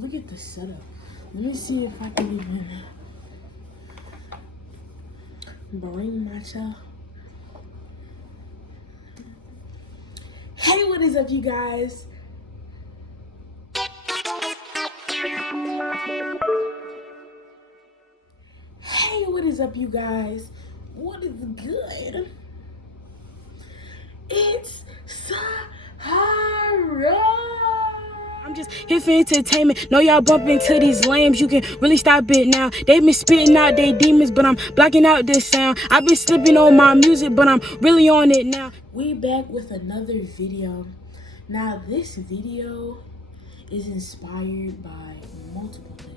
Look at the setup. Let me see if I can even bring myself. Hey, what is up, you guys? Hey, what is up, you guys? What is good? It's Sahara. I'm just here for entertainment. Know y'all bump into these lambs. You can really stop it now. They been spitting out they demons, but I'm blocking out this sound. I've been slipping on my music, but I'm really on it now. We back with another video. Now this video is inspired by multiple things.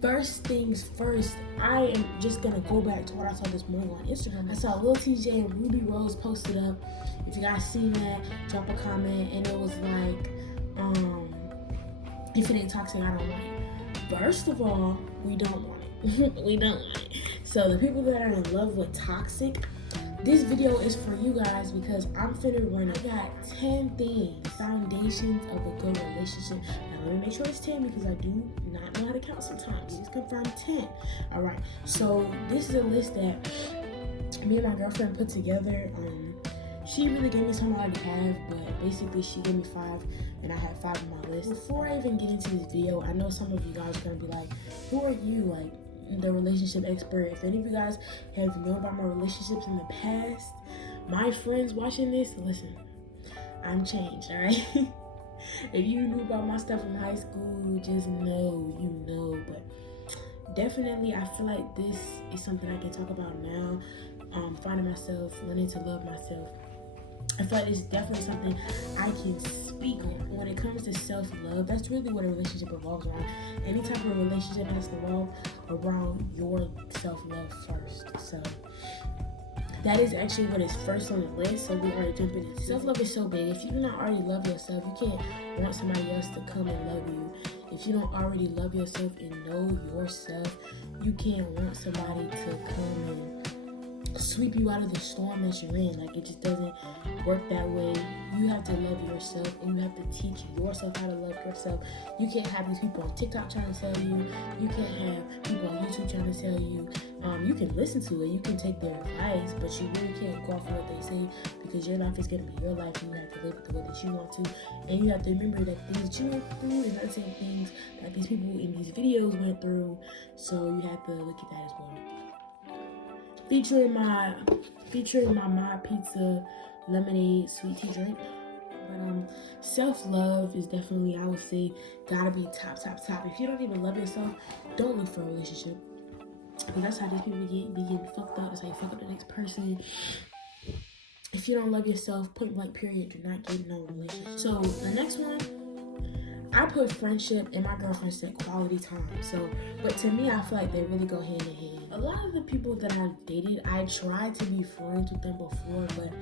First things first, I am just gonna go back to what I saw this morning on Instagram. I saw Lil TJ and Ruby Rose posted up. If you guys seen that, drop a comment. And it was like, if it ain't toxic, I don't want it. First of all, we don't want it. We don't want it. So the people that are in love with toxic, this video is for you guys because I'm finna run. I got 10 things, foundations of a good relationship. Now let me make sure it's 10 because I do not know how to count sometimes. Just confirm 10. All right. So this is a list that me and my girlfriend put together. She really gave me some I already have, but basically she gave me 5 and I had 5 on my list. Before I even get into this video, I know some of you guys are gonna be like, who are you? Like, the relationship expert. If any of you guys have known about my relationships in the past, my friends watching this, listen, I'm changed, all right? If you knew about my stuff from high school, just know, you know. But definitely, I feel like this is something I can talk about now. Finding myself, learning to love myself. I feel like it's definitely something I can speak on. When it comes to self-love, that's really what a relationship revolves around. Any type of relationship has to revolve around your self-love first. So that is actually what is first on the list. So we already jumping into self-love is so big. If you do not already love yourself, you can't want somebody else to come and love you. If you don't already love yourself and know yourself, you can't want somebody to come and sweep you out of the storm that you're in. Like, it just doesn't work that way. You have to love yourself and you have to teach yourself how to love yourself. You can't have these people on TikTok trying to tell you. You can't have people on YouTube trying to tell you. You can listen to it, you can take their advice, but you really can't go off of what they say because your life is going to be your life and you have to live it the way that you want to. And you have to remember that things that you went through is not the same things that these people in these videos went through. So you have to look at that as well. Featuring my My Pizza lemonade sweet tea drink. But self-love is definitely, I would say, gotta be top. If you don't even love yourself, don't look for a relationship. But that's how these people be getting fucked up. That's how you fuck up the next person. If you don't love yourself, point blank period, do not get no relationship. So the next one, I put friendship and my girlfriend said quality time. So, but to me, I feel like they really go hand in hand. A lot of the people that I've dated, I tried to be friends with them before, but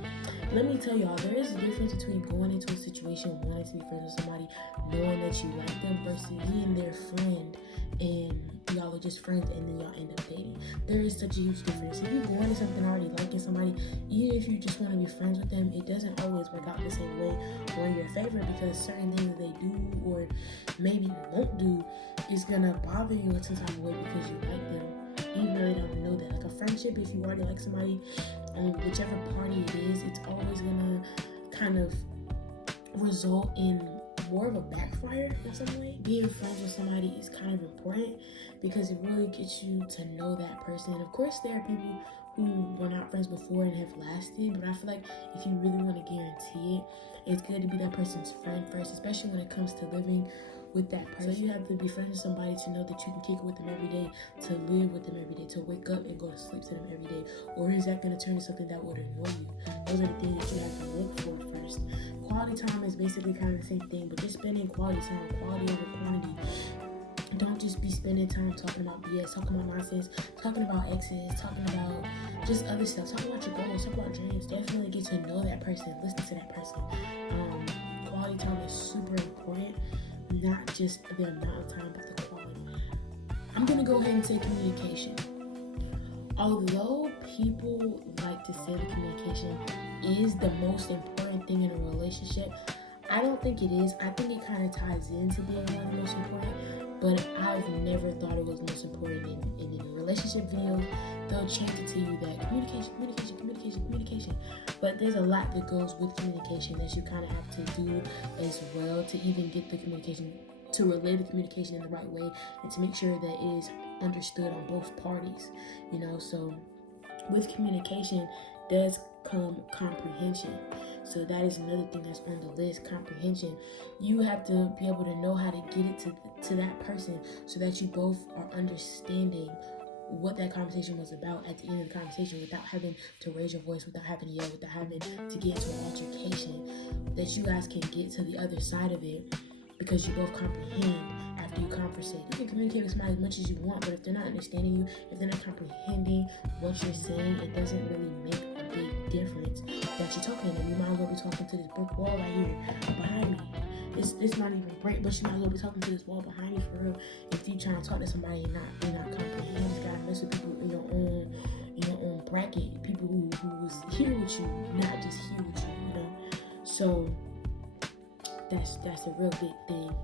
let me tell y'all, there is a difference between going into a situation wanting to be friends with somebody, knowing that you like them, versus being their friend and y'all are just friends and then y'all end up dating. There is such a huge difference. If you go into something already liking somebody, even if you just want to be friends with them, it doesn't always work out the same way or in your favor, because certain things they do or maybe won't do is gonna bother you in some type of way because you like them, even though they don't know that. Like a friendship, if you already like somebody, whichever party it is, it's always gonna kind of result in more of a backfire in some way. Being friends with somebody is kind of important because it really gets you to know that person. Of course, there are people who were not friends before and have lasted, but I feel like if you really want to guarantee it, it's good to be that person's friend first, especially when it comes to living with that person. So you have to be friends with somebody to know that you can kick it with them every day, to live with them every day, to wake up and go to sleep to them every day. Or is that going to turn to something that would annoy you? Those are the things that you have to look for first. Quality time is basically kind of the same thing, but just spending quality time, quality over quantity. Don't just be spending time talking about BS, talking about nonsense, talking about exes, talking about just other stuff. Talk about your goals, talk about dreams. Definitely get to know that person, listen to that person. Quality time is super important. Not just the amount of time, but the quality. I'm gonna go ahead and say communication. Although people like to say that communication is the most important thing in a relationship, I don't think it is. I think it kind of ties into being one of the most important, but I've never thought it was most important in relationship videos. They'll change it to you that communication. But there's a lot that goes with communication that you kind of have to do as well to even get the communication, to relay the communication in the right way, and to make sure that it is understood on both parties, you know. So with communication does come comprehension. So that is another thing that's on the list, comprehension. You have to be able to know how to get it to that person so that you both are understanding what that conversation was about at the end of the conversation, without having to raise your voice, without having to yell, without having to get into an altercation, that you guys can get to the other side of it because you both comprehend after you conversate. You can communicate with somebody as much as you want, but if they're not understanding you, if they're not comprehending what you're saying, it doesn't really make a big difference that you're talking to them. You might as well be talking to this brick wall right here behind me. It's not even brick, but you might as well be talking to this wall behind you for real. If you're trying to talk to somebody and you're not comprehending, you just gotta mess with people in your own bracket, people who was here with you, not just here with you, you know. So that's a real big thing.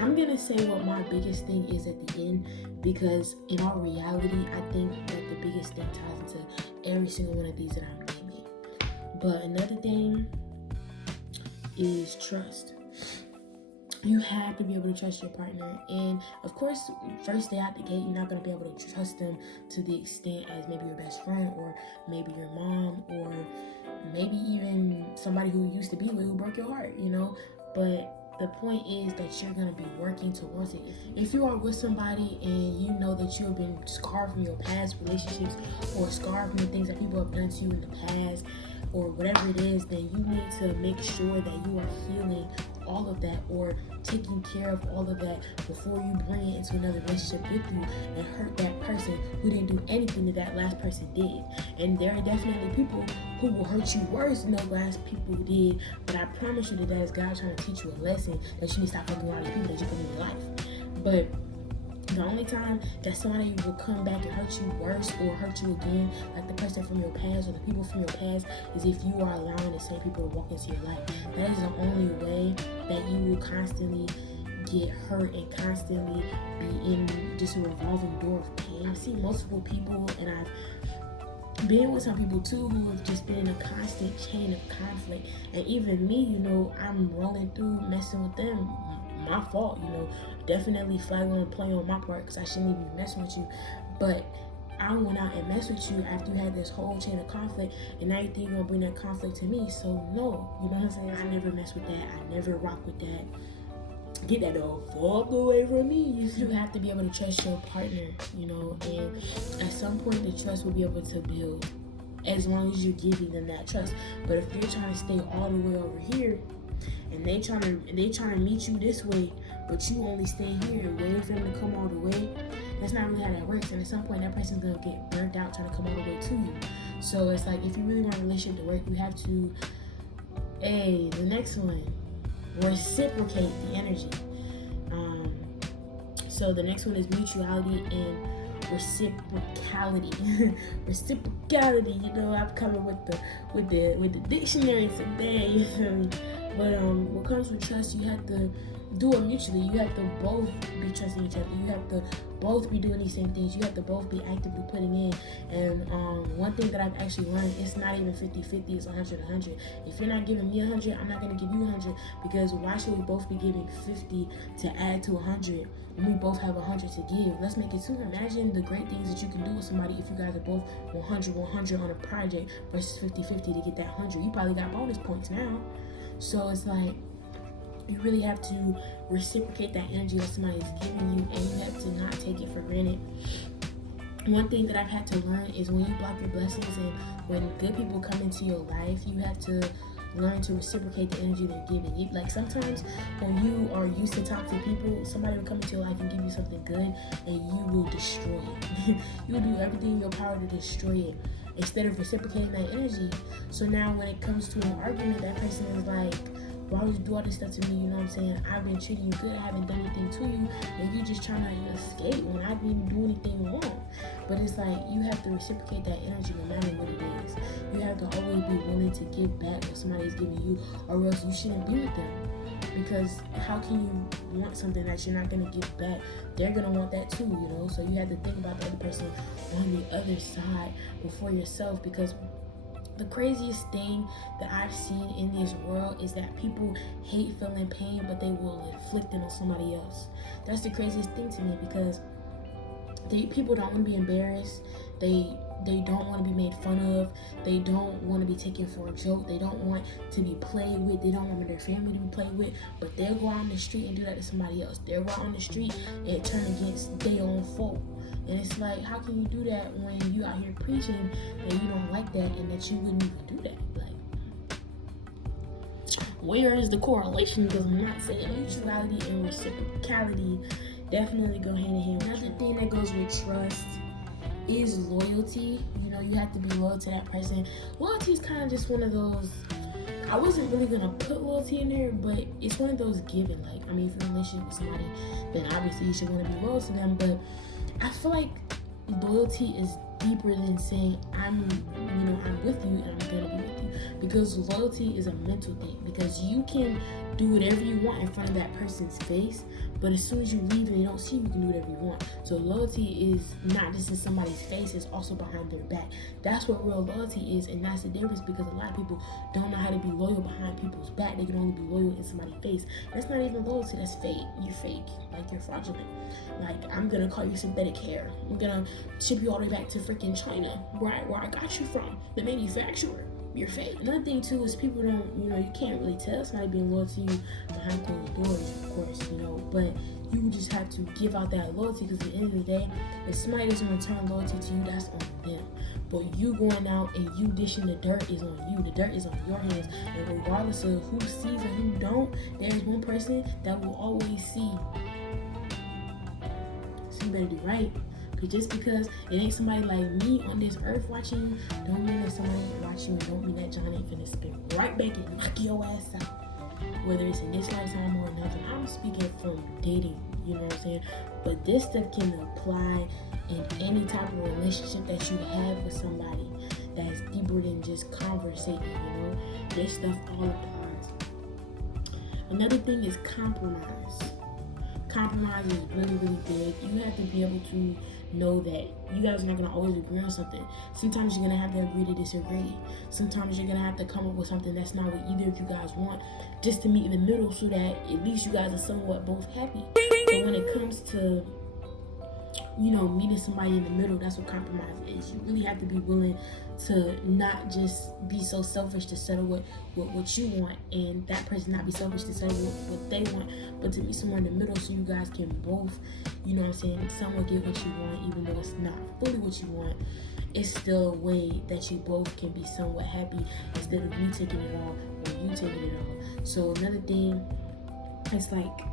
I'm gonna say what my biggest thing is at the end, because in all reality, I think that the biggest thing ties into every single one of these that I'm naming. But another thing is trust. You have to be able to trust your partner, and of course, first day out the gate, you're not going to be able to trust them to the extent as maybe your best friend, or maybe your mom, or maybe even somebody who you used to be with who broke your heart, you know. But the point is that you're going to be working towards it. If you are with somebody and you know that you have been scarred from your past relationships, or scarred from the things that people have done to you in the past, or whatever it is, then you need to make sure that you are healing all of that, or taking care of all of that before you bring it into another relationship with you and hurt that person who didn't do anything that last person did. And there are definitely people who will hurt you worse than those last people did, but I promise you that is God trying to teach you a lesson that you need to stop fucking with all these people that you put in your life. But the only time that somebody will come back and hurt you worse, or hurt you again, like the person from your past or the people from your past, is if you are allowing the same people to walk into your life. That is the only way that you will constantly get hurt and constantly be in just a revolving door of pain. I've seen multiple people, and I've been with some people too who have just been in a constant chain of conflict. And even me, you know, I'm rolling through messing with them. My fault, you know, definitely flag on play on my part, because I shouldn't even be messing with you. But I went out and messed with you after you had this whole chain of conflict, and now you think you're gonna bring that conflict to me. So no, you know what I'm saying? I never mess with that. I never rock with that. Get that dog fuck away from me. You have to be able to trust your partner, you know, and at some point the trust will be able to build, as long as you're giving them that trust. But if you're trying to stay all the way over here, and they trying to meet you this way, but you only stay here waiting for them to come all the way, that's not really how that works. And at some point, that person's gonna get burnt out trying to come all the way to you. So it's like, if you really want a relationship to work, you have to, the next one, reciprocate the energy. So the next one is mutuality and reciprocality. Reciprocality, you know, I'm coming with the dictionary today, you feel me? But what comes with trust, you have to do it mutually. You have to both be trusting each other. You have to both be doing these same things. You have to both be actively putting in. And one thing that I've actually learned, it's not even 50-50, it's 100-100. If you're not giving me 100, I'm not going to give you 100, because why should we both be giving 50 to add to 100 when we both have 100 to give? Let's make it 200. Imagine the great things that you can do with somebody if you guys are both 100-100 on a project versus 50-50 to get that 100. You probably got bonus points now. So it's like, you really have to reciprocate that energy that somebody is giving you, and you have to not take it for granted. One thing that I've had to learn is when you block your blessings and when good people come into your life, you have to learn to reciprocate the energy they're giving you. Like, sometimes when you are used to toxic people, somebody will come into your life and give you something good, and you will destroy it. You will do everything in your power to destroy it, instead of reciprocating that energy. So now when it comes to an argument, that person is like, why would you do all this stuff to me? You know what I'm saying? I've been treating you good. I haven't done anything to you, and you just trying to escape when I didn't even do anything wrong. But it's like you have to reciprocate that energy no matter what it is. You have to always be willing to give back what somebody is giving you, or else you shouldn't be with them. Because how can you want something that you're not going to give back? They're going to want that too, you know? So you have to think about the other person on the other side before yourself. Because the craziest thing that I've seen in this world is that people hate feeling pain, but they will inflict it on somebody else. That's the craziest thing to me, because people don't want to be embarrassed. They don't want to be made fun of. They don't want to be taken for a joke. They don't want to be played with. They don't want their family to be played with. But they'll go out on the street and do that to somebody else. They'll go out on the street and turn against their own folk. And it's like, how can you do that when you out here preaching and you don't like that, and that you wouldn't even do that? Like, where is the correlation? Because I'm not saying mutuality and reciprocality definitely go hand in hand. Another thing that goes with trust is loyalty. You know, you have to be loyal to that person. Loyalty is kind of just one of those, I wasn't really gonna put loyalty in there, but it's one of those given. Like, I mean, if you're in a relationship with somebody, then obviously you should want to be loyal to them. But I feel like loyalty is deeper than saying I'm with you and I'm gonna be with you. Because loyalty is a mental thing. Because you can do whatever you want in front of that person's face, but as soon as you leave and they don't see you, you can do whatever you want. So loyalty is not just in somebody's face, it's also behind their back. That's what real loyalty is, and that's the difference, because a lot of people don't know how to be loyal behind people's back. They can only be loyal in somebody's face. That's not even loyalty, that's fake. You're fake. Like, you're fraudulent. Like, I'm gonna call you synthetic hair. I'm gonna ship you all the way back to freaking China, where I got you from, the manufacturer. You're fake. Another thing too is people don't, you can't really tell somebody being loyal to you behind closed doors, of course, but you just have to give out that loyalty, because at the end of the day, if somebody doesn't return loyalty to you, that's on them. But you going out and you dishing the dirt is on you. The dirt is on your hands. And regardless of who sees and who don't, there's one person that will always see. So you better do right. Just because it ain't somebody like me on this earth watching you, don't mean that somebody ain't watching you, and don't mean that John ain't finna spit right back and knock your ass out. Whether it's in this lifetime or another. I'm speaking from dating, you know what I'm saying? But this stuff can apply in any type of relationship that you have with somebody that's deeper than just conversating, This stuff all applies. Another thing is compromise. Compromise is really, really big. You have to be able to know that you guys are not going to always agree on something. Sometimes you're going to have to agree to disagree. Sometimes you're going to have to come up with something that's not what either of you guys want, just to meet in the middle, so that at least you guys are somewhat both happy. But when it comes to meeting somebody in the middle, that's what compromise is. You really have to be willing to not just be so selfish to settle what you want, and that person not be selfish to settle what they want, but to meet somewhere in the middle, so you guys can both, somewhat get what you want, even though it's not fully what you want. It's still a way that you both can be somewhat happy, instead of me taking it all or you taking it all. So another thing, it's like,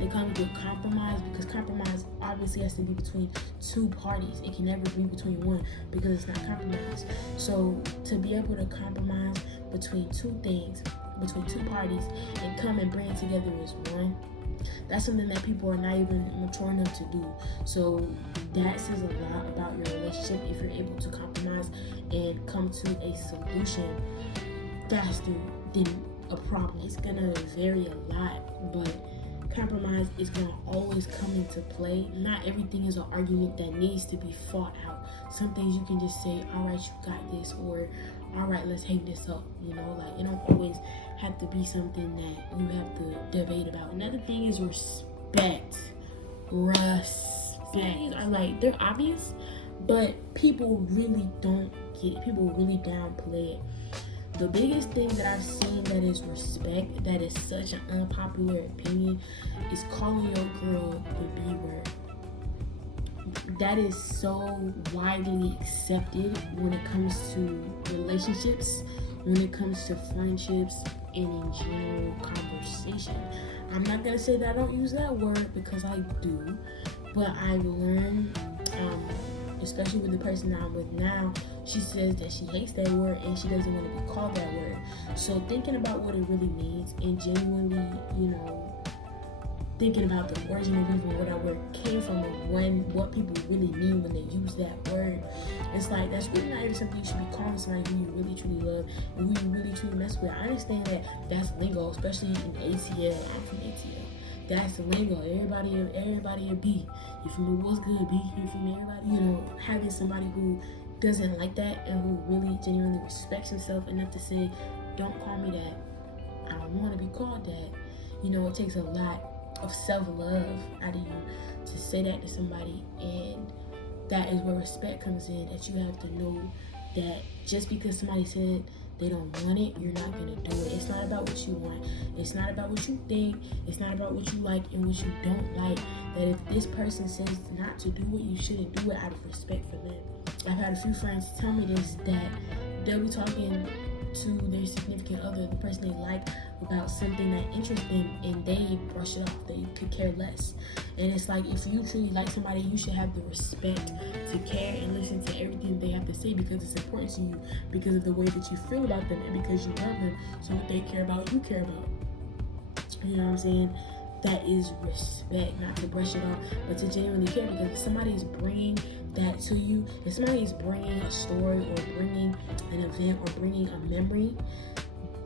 it comes with compromise, because compromise obviously has to be between two parties. It can never be between one, because it's not compromise. So to be able to compromise between two things, between two parties, and come and bring it together as one, that's something that people are not even mature enough to do. So that says a lot about your relationship if you're able to compromise and come to a solution faster than a problem. It's gonna vary a lot, but compromise is going to always come into play. Not everything is an argument that needs to be fought out. Some things you can just say, all right, you got this, or all right, let's hang this up. It don't always have to be something that you have to debate about. Another thing is respect. They're obvious, but people really don't get it. People really downplay it. The biggest thing that I've seen that is respect, that is such an unpopular opinion, is calling your girl the B word. That is so widely accepted when it comes to relationships, when it comes to friendships, and in general conversation. I'm not going to say that I don't use that word, because I do, but I've learned especially with the person that I'm with now, she says that she hates that word and she doesn't want to be called that word. So thinking about what it really means and genuinely, thinking about the origin of even where that word came from and what people really mean when they use that word. It's like, that's really not even something you should be calling somebody who you really truly love and who you really truly mess with. I understand that that's lingo, especially in ATL. I'm from ATL. That's the lingo. Everybody a B. You feel me? What's good, B? You feel me? Everybody, having somebody who doesn't like that and who really genuinely respects himself enough to say, don't call me that. I don't want to be called that. It takes a lot of self-love out of you to say that to somebody, and that is where respect comes in, that you have to know that just because somebody said they don't want it, you're not gonna do it. It's not about what you want, it's not about what you think, it's not about what you like and what you don't like. That if this person says not to do it, you shouldn't do it out of respect for them. I've had a few friends tell me this, that they'll be talking to their significant other, the person they like, about something that interests them, and they brush it off. They could care less. And it's like, if you truly like somebody, you should have the respect to care and listen to everything they have to say, because it's important to you, because of the way that you feel about them, and because you love them. So what they care about, you care about. You know what I'm saying? That is respect, not to brush it off, but to genuinely care. Because if somebody is bringing that to you, if somebody is bringing a story or bringing an event or bringing a memory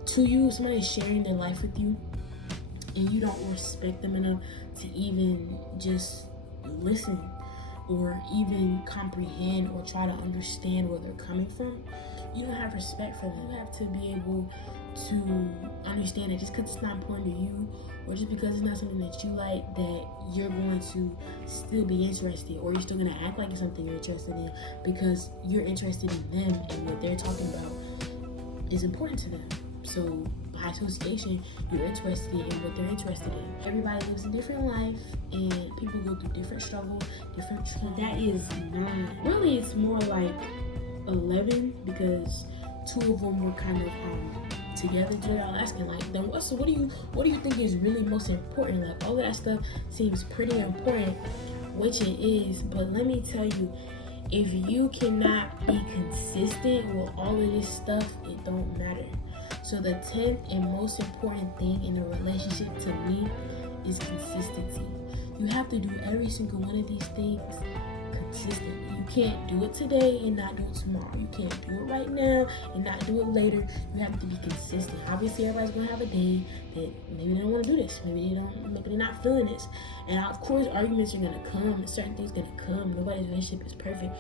to you, somebody is sharing their life with you, and you don't respect them enough to even just listen or even comprehend or try to understand where they're coming from, you don't have respect for them. You have to be able to understand that just because it's not important to you, or just because it's not something that you like, that you're going to still be interested, or you're still going to act like it's something you're interested in, because you're interested in them and what they're talking about is important to them. So by association, you're interested in what they're interested in. Everybody lives a different life, and people go through different struggles, different trauma. That is 9. Really, it's more like 11, because 2 of them were kind of together. I was asking, like, then what do you think is really most important? Like, all of that stuff seems pretty important, which it is, but let me tell you, if you cannot be consistent with all of this stuff, it don't matter. So the 10th and most important thing in a relationship to me is consistency. You have to do every single one of these things consistently. You can't do it today and not do it tomorrow. You can't do it right now and not do it later. You have to be consistent. Obviously, everybody's gonna have a day that maybe they don't want to do this. Maybe they're not feeling this. And of course, arguments are gonna come, and certain things are gonna come. Nobody's relationship is perfect.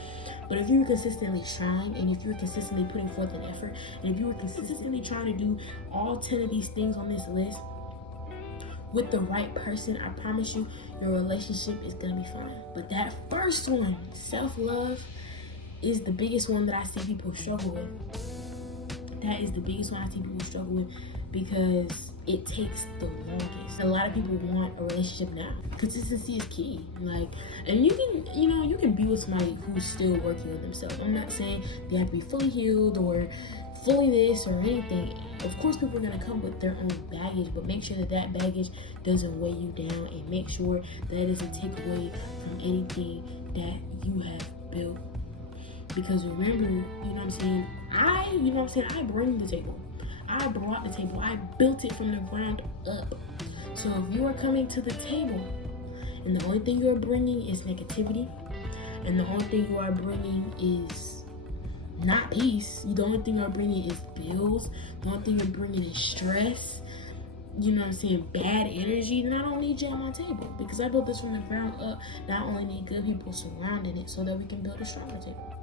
But if you're consistently trying, and if you're consistently putting forth an effort, and if you were consistently trying to do all 10 of these things on this list with the right person, I promise you, your relationship is gonna be fine. But that first one, self-love, is the biggest one that I see people struggle with. That is the biggest one I see people struggle with, because it takes the longest. A lot of people want a relationship now. Consistency is key. And you can be with somebody who's still working on themselves. I'm not saying they have to be fully healed or fully this or anything. Of course, people are going to come with their own baggage, but make sure that baggage doesn't weigh you down, and make sure that it doesn't take away from anything that you have built. Because remember, I bring the table. I brought the table. I built it from the ground up. So if you are coming to the table and the only thing you are bringing is negativity, and the only thing you are bringing is not peace, the only thing you're bringing is bills, the only thing you're bringing is stress, bad energy, then I don't need you at my table, because I built this from the ground up. Now I only need good people surrounding it so that we can build a stronger table.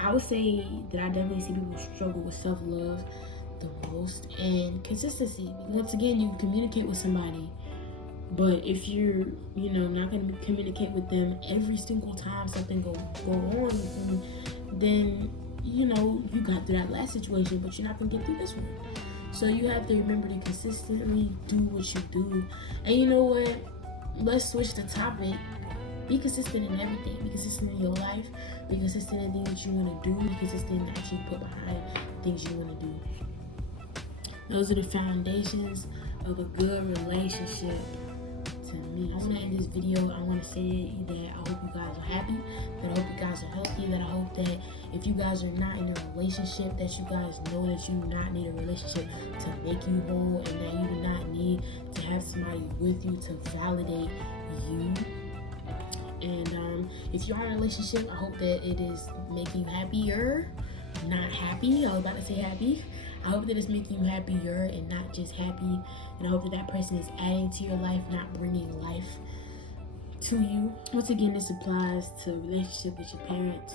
I would say that I definitely see people struggle with self-love the most, and consistency. Once again, you communicate with somebody, but if you're not going to communicate with them every single time something go on, then you got through that last situation, but you're not going to get through this one. So you have to remember to consistently do what you do. And you know what, let's switch the topic. Be consistent in everything. Be consistent in your life. Be consistent in things that you want to do. Be consistent in actually put behind things you want to do. Those are the foundations of a good relationship. to me. I want to end this video. I want to say that I hope you guys are happy, that I hope you guys are healthy, that I hope that if you guys are not in a relationship, that you guys know that you do not need a relationship to make you whole, and that you do not need to have somebody with you to validate you. And if you're in a relationship, I hope that it is making you happier, not happy. I was about to say happy. I hope that it's making you happier and not just happy. And I hope that that person is adding to your life, not bringing life to you. Once again, this applies to relationship with your parents.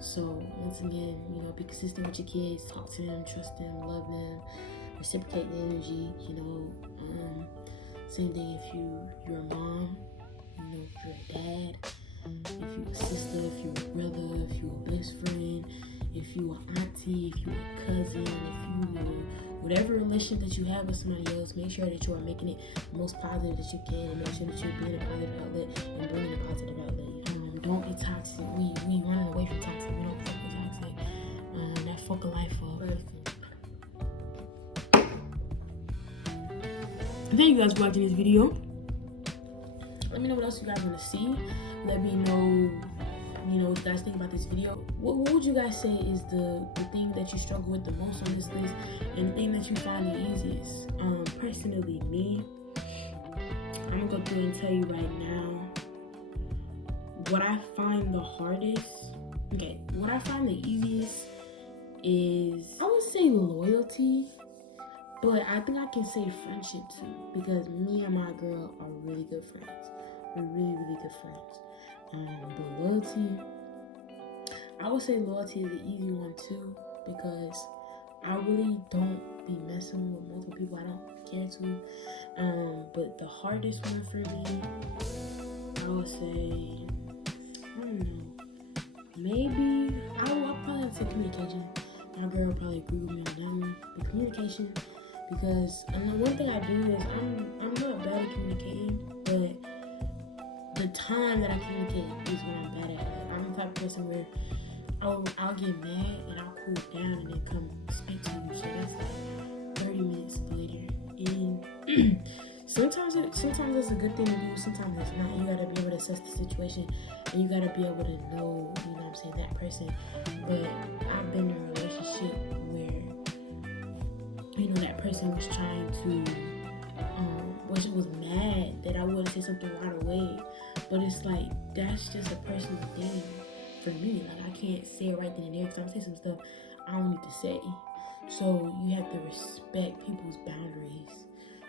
So once again, you know, be consistent with your kids, talk to them, trust them, love them, reciprocate the energy. You know, same thing if you're a mom. You know, if you're a dad, if you're a sister, if you're a brother, if you're a best friend, if you're an auntie, if you're a cousin, if you whatever relationship that you have with somebody else, make sure that you are making it the most positive that you can, and make sure that you're being a positive outlet and bringing a positive outlet. Don't be toxic. We running away from toxic. We don't fuck with toxic. That fuck a life up. Thank you guys for watching this video. Let me know what else you guys want to see. Let me know, you know, what you guys think about this video. What would you guys say is the thing that you struggle with the most on this list, and the thing that you find the easiest? Personally, me, I'm gonna go through and tell you right now what I find the hardest. Okay, what I find the easiest is, I would say loyalty, but I think I can say friendship too, because me and my girl are really good friends. We're really, really good friends. But loyalty, I would say loyalty is the easy one too, because I really don't be messing with multiple people. I don't care to. But the hardest one for me, I would say, I don't know. Maybe I'll probably say communication. My girl will probably agree with me on that one. But communication, because one thing I do is I'm not bad at communicating, but the time that I communicate is when I'm bad at it. I'm the type of person where I'll get mad and I'll cool down and then come speak to you. So that's like 30 minutes later. And sometimes it's a good thing to do, sometimes it's not. You gotta be able to assess the situation, and you gotta be able to know, you know what I'm saying, that person. But I've been in a relationship where, you know, that person was trying to, was mad that I wouldn't say something right away. But it's like, that's just a personal thing for me. Like, I can't say it right then and there, because I'm gonna say some stuff I don't need to say. So you have to respect people's boundaries,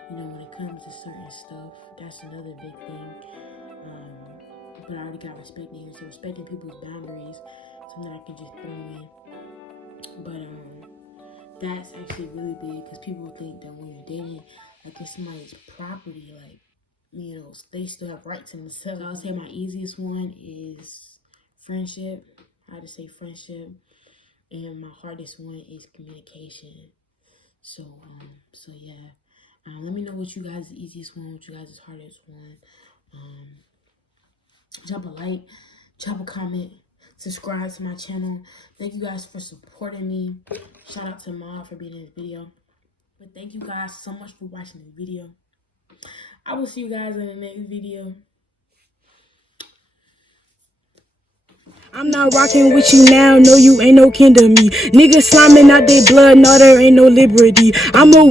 you know, when it comes to certain stuff. That's another big thing. But I already got respect there, so respecting people's boundaries, something I can just throw in. But that's actually really big, because people think that when you're dating, like, it's somebody's property, like, you know, they still have rights to themselves. So I would say my easiest one is friendship. I just say friendship. And my hardest one is communication. So yeah. Let me know what you guys' easiest one, what you guys' hardest one. Drop a like, drop a comment, subscribe to my channel. Thank you guys for supporting me. Shout out to Ma for being in this video. But thank you guys so much for watching the video. I will see you guys in the next video. I'm not rocking with you now, no, you ain't no kin to me. Niggas sliming out their blood, no, there ain't no liberty. I'm a